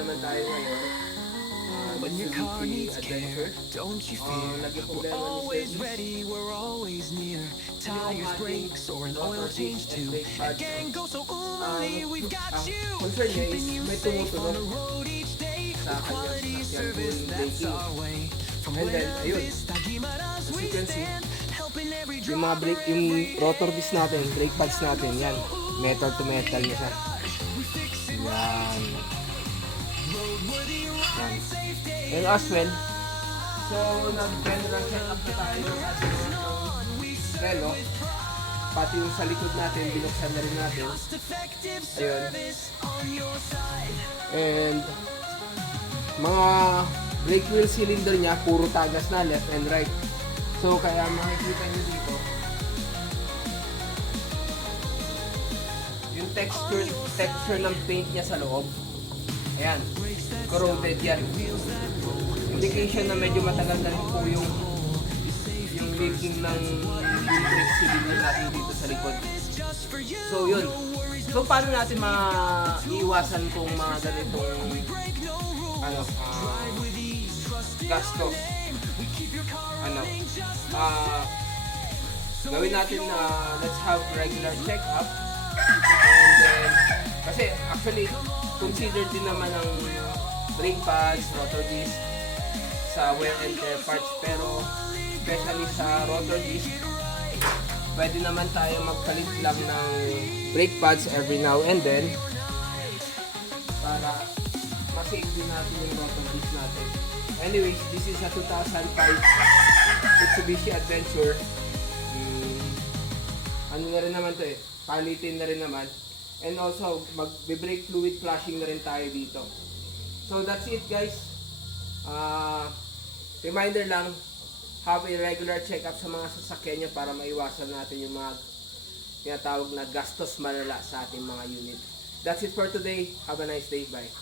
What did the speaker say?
naman tayo ngayon. When your car needs care, don't you fear. We're always ready, we're always near. Tires, brakes, or an oil change too. At Gang Go So Umali, we've got you. Keeping you safe on the road each day. With quality service, that's our way. From Buena Vista, Guimaras, we stand. Helping every Yung mga brake, yung rotor disc natin, brake pads natin, yan. Metal to metal na siya. Yan. And as well, so nag-general check-up na tayo ng ating relo. Pati yung sa likod natin, binuksan na rin natin. Ayun. And mga brake wheel cylinder niya, puro tagas na, left and right. So kaya makikita nyo dito, yung texture ng paint niya sa loob. Ayan, corroded yan. Indication na medyo matagal na rin po yung making ng brake cylinder natin dito sa likod. So yun. So paano natin maiiwasan kung mga ganitong gastos? Gawin natin na let's have regular check-up. And then, kasi actually considered din naman ang brake pads, rotor disc sa wear and tear parts, pero especially sa rotor disc pwede naman tayo magpalit lang ng brake pads every now and then para ma-save din natin yung rotor disc natin. Anyways, this is a 2005 Mitsubishi Adventure. Ano na rin naman to eh, palitin na rin naman. And also, mag-brake fluid flushing na rin tayo dito. So that's it guys. Reminder lang, have a regular check-up sa mga sasakyan nyo para maiwasan natin yung mga tinatawag na gastos malala sa ating mga unit. That's it for today. Have a nice day. Bye.